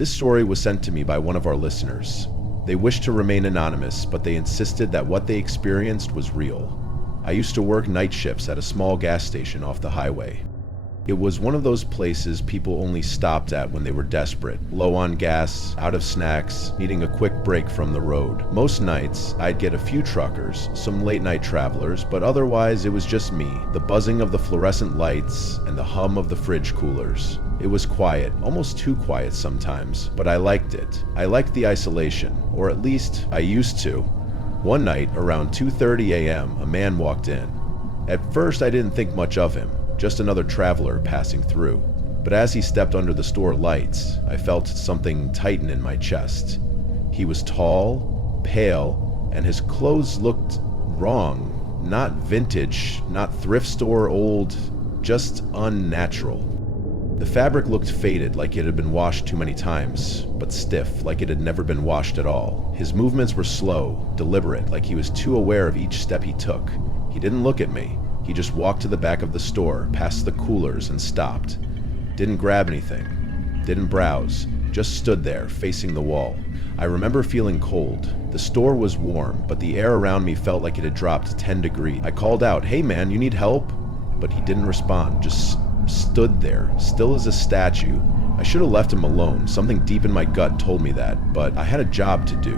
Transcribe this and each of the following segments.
This story was sent to me by one of our listeners. They wished to remain anonymous, but they insisted that what they experienced was real. I used to work night shifts at a small gas station off the highway. It was one of those places people only stopped at when they were desperate, low on gas, out of snacks, needing a quick break from the road. Most nights, I'd get a few truckers, some late night travelers, but otherwise it was just me, the buzzing of the fluorescent lights, and the hum of the fridge coolers. It was quiet, almost too quiet sometimes, but I liked it. I liked the isolation, or at least I used to. One night, around 2:30 a.m., a man walked in. At first, I didn't think much of him. Just another traveler passing through. But as he stepped under the store lights, I felt something tighten in my chest. He was tall, pale, and his clothes looked wrong. Not vintage, not thrift store old, just unnatural. The fabric looked faded, like it had been washed too many times, but stiff, like it had never been washed at all. His movements were slow, deliberate, like he was too aware of each step he took. He didn't look at me. He just walked to the back of the store, past the coolers, and stopped. Didn't grab anything. Didn't browse. Just stood there, facing the wall. I remember feeling cold. The store was warm, but the air around me felt like it had dropped 10 degrees. I called out, "Hey man, you need help?" But he didn't respond, just stood there, still as a statue. I should have left him alone. Something deep in my gut told me that, but I had a job to do.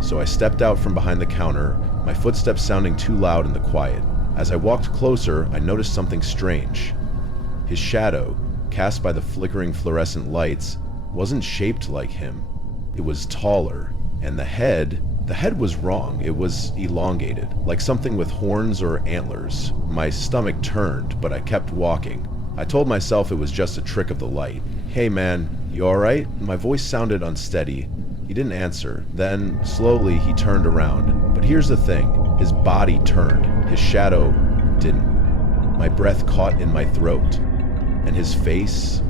So I stepped out from behind the counter, my footsteps sounding too loud in the quiet. As I walked closer, I noticed something strange. His shadow, cast by the flickering fluorescent lights, wasn't shaped like him. It was taller, and the head was wrong. It was elongated, like something with horns or antlers. My stomach turned, but I kept walking. I told myself it was just a trick of the light. "Hey man, you alright?" My voice sounded unsteady. He didn't answer. Then, slowly, he turned around. But here's the thing. His body turned. His shadow didn't. My breath caught in my throat. And his face...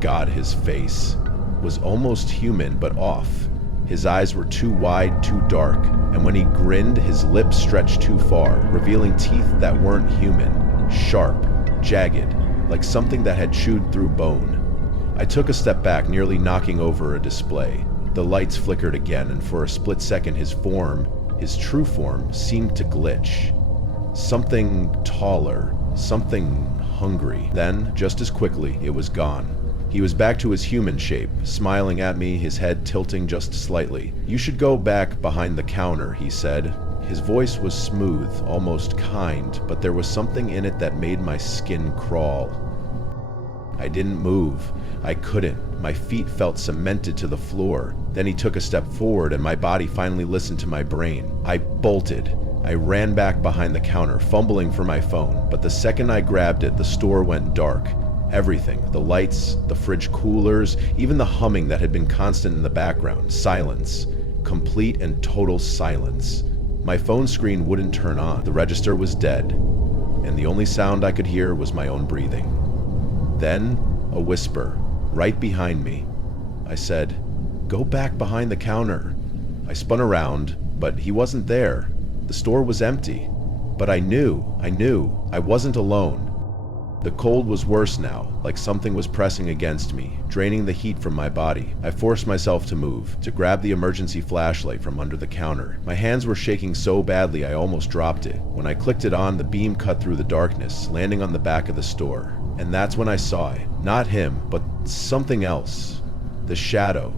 God, his face was almost human, but off. His eyes were too wide, too dark. And when he grinned, his lips stretched too far, revealing teeth that weren't human. Sharp, jagged, like something that had chewed through bone. I took a step back, nearly knocking over a display. The lights flickered again, and for a split second his form, his true form, seemed to glitch. Something taller, something hungry. Then, just as quickly, it was gone. He was back to his human shape, smiling at me, his head tilting just slightly. "You should go back behind the counter," he said. His voice was smooth, almost kind, but there was something in it that made my skin crawl. I didn't move. I couldn't. My feet felt cemented to the floor. Then he took a step forward and my body finally listened to my brain. I bolted. I ran back behind the counter, fumbling for my phone, but the second I grabbed it, the store went dark. Everything, the lights, the fridge coolers, even the humming that had been constant in the background, silence. Complete and total silence. My phone screen wouldn't turn on. The register was dead, and the only sound I could hear was my own breathing. Then, a whisper, right behind me. I said, "Go back behind the counter." I spun around, but he wasn't there. The store was empty. But I knew I wasn't alone. The cold was worse now, like something was pressing against me, draining the heat from my body. I forced myself to move, to grab the emergency flashlight from under the counter. My hands were shaking so badly I almost dropped it. When I clicked it on, the beam cut through the darkness, landing on the back of the store. And that's when I saw it. Not him, but something else. The shadow.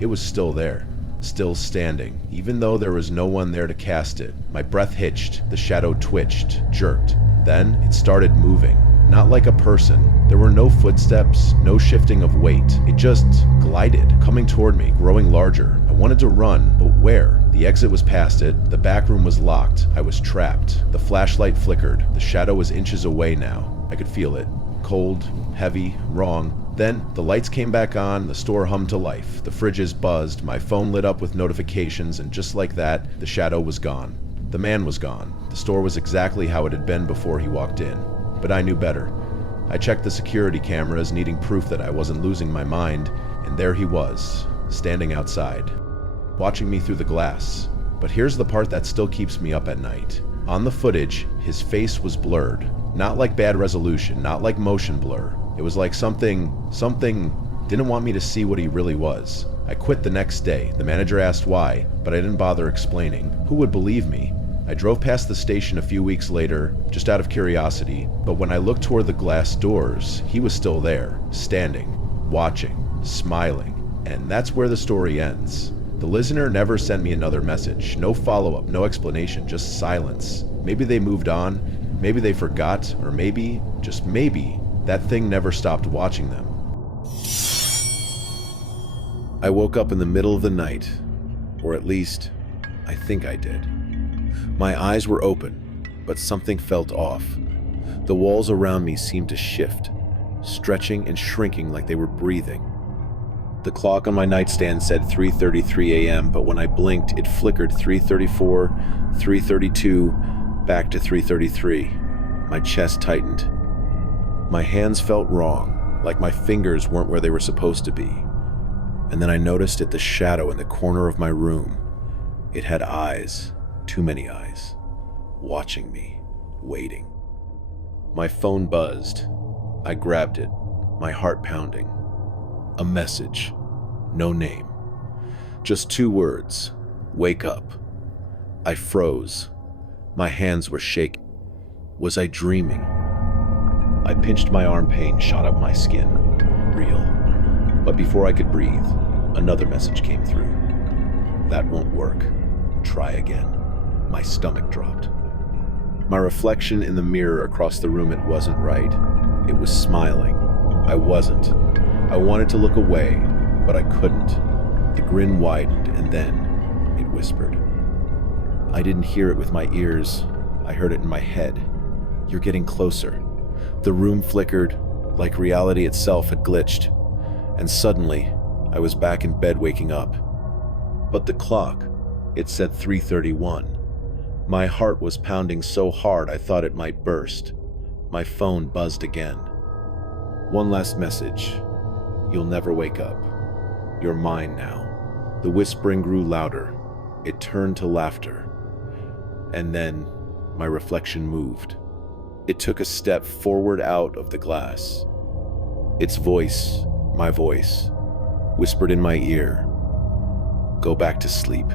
It was still there. Still standing, even though there was no one there to cast it. My breath hitched, the shadow twitched, jerked. Then it started moving. Not like a person. There were no footsteps, no shifting of weight. It just glided, coming toward me, growing larger. I wanted to run, but where? The exit was past it. The back room was locked. I was trapped. The flashlight flickered. The shadow was inches away now. I could feel it. Cold, heavy, wrong. Then the lights came back on, the store hummed to life. The fridges buzzed, my phone lit up with notifications, and just like that, the shadow was gone. The man was gone. The store was exactly how it had been before he walked in. But I knew better. I checked the security cameras, needing proof that I wasn't losing my mind, and there he was, standing outside, watching me through the glass. But here's the part that still keeps me up at night. On the footage, his face was blurred. Not like bad resolution, not like motion blur. It was like something Didn't want me to see what he really was. I quit the next day. The manager asked why, but I didn't bother explaining. Who would believe me? I drove past the station a few weeks later, just out of curiosity, but when I looked toward the glass doors, he was still there, standing, watching, smiling, and that's where the story ends. The listener never sent me another message, no follow-up, no explanation, just silence. Maybe they moved on, maybe they forgot, or maybe, just maybe, that thing never stopped watching them. I woke up in the middle of the night, or at least, I think I did. My eyes were open, but something felt off. The walls around me seemed to shift, stretching and shrinking like they were breathing. The clock on my nightstand said 3:33 a.m., but when I blinked, it flickered 3:34, 3:32, back to 3:33. My chest tightened. My hands felt wrong, like my fingers weren't where they were supposed to be. And then I noticed the shadow in the corner of my room. It had eyes, too many eyes, watching me, waiting. My phone buzzed. I grabbed it, my heart pounding. A message, no name. Just 2 words, wake up. I froze. My hands were shaking. Was I dreaming? I pinched my arm, pain shot up my skin. Real. But before I could breathe, another message came through. That won't work. Try again. My stomach dropped. My reflection in the mirror across the room, it wasn't right. It was smiling. I wasn't. I wanted to look away, but I couldn't. The grin widened, and then it whispered. I didn't hear it with my ears. I heard it in my head. You're getting closer. The room flickered, like reality itself had glitched, and suddenly, I was back in bed waking up. But the clock, it said 3:31. My heart was pounding so hard I thought it might burst. My phone buzzed again. One last message. You'll never wake up. You're mine now. The whispering grew louder. It turned to laughter. And then, my reflection moved. It took a step forward out of the glass. Its voice, my voice, whispered in my ear, "Go back to sleep."